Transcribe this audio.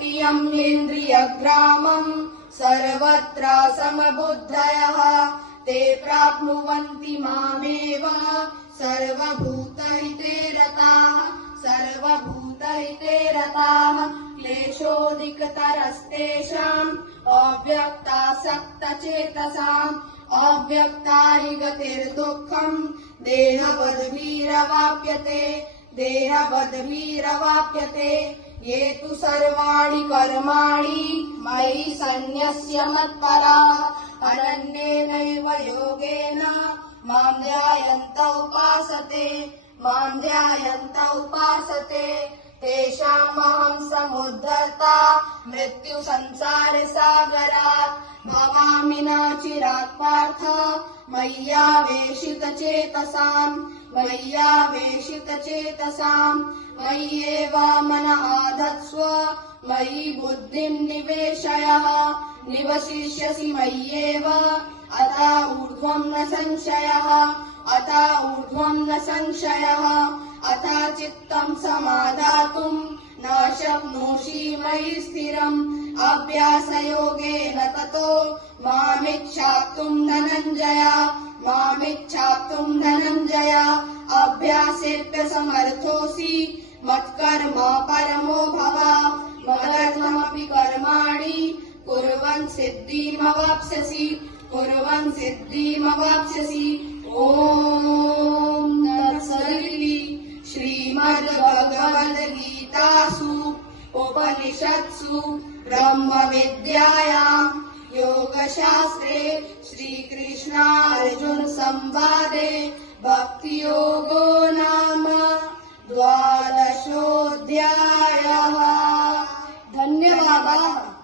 नियम्येन्द्रियग्रामम् सर्वत्र समबुद्धयः ते प्राप्नुवन्ति मामेव सर्वभूतहिते रताः क्लेशोऽधिकतरस्तेषाम् अव्यक्तासक्तचेतसाम् अव्यक्ता हि गतिर्दुःखम् देहवद्भिरवाप्यते ये तु सर्वाणि कर्माणि मयि सन्न्यस्य मत्पराः अनन्येनैव योगेन मां ध्यायन्त उपासते तेषामहं समुद्धर्ता मृत्युसंसारसागरात् भवामि न चिरात् पार्थ मय्यावेशितचेतसाम् मय्येव मन आधत्स्व मयि बुद्धिं निवशिष्यसि मय्येव अत ऊर्ध्वं न संशयः अथ चित्तं समाधातुं न शक्नोषि मयि स्थिरम् अभ्यासयोगेन ततो मामिच्छाप्तुं धनञ्जय अभ्यासेऽप्यसमर्थोऽसि मत्कर्म परमो भव मदर्थमपि कर्माणि कुर्वन् सिद्धिमवाप्स्यसि ॐ तत्सदिति श्रीमद्भगवद्गीतासु उपनिषत्सु ब्रह्मविद्यायां योगशास्त्रे श्रीकृष्णार्जुन संवादे भक्तियोगो नाम 12ोऽध्यायः। धन्यवादाः।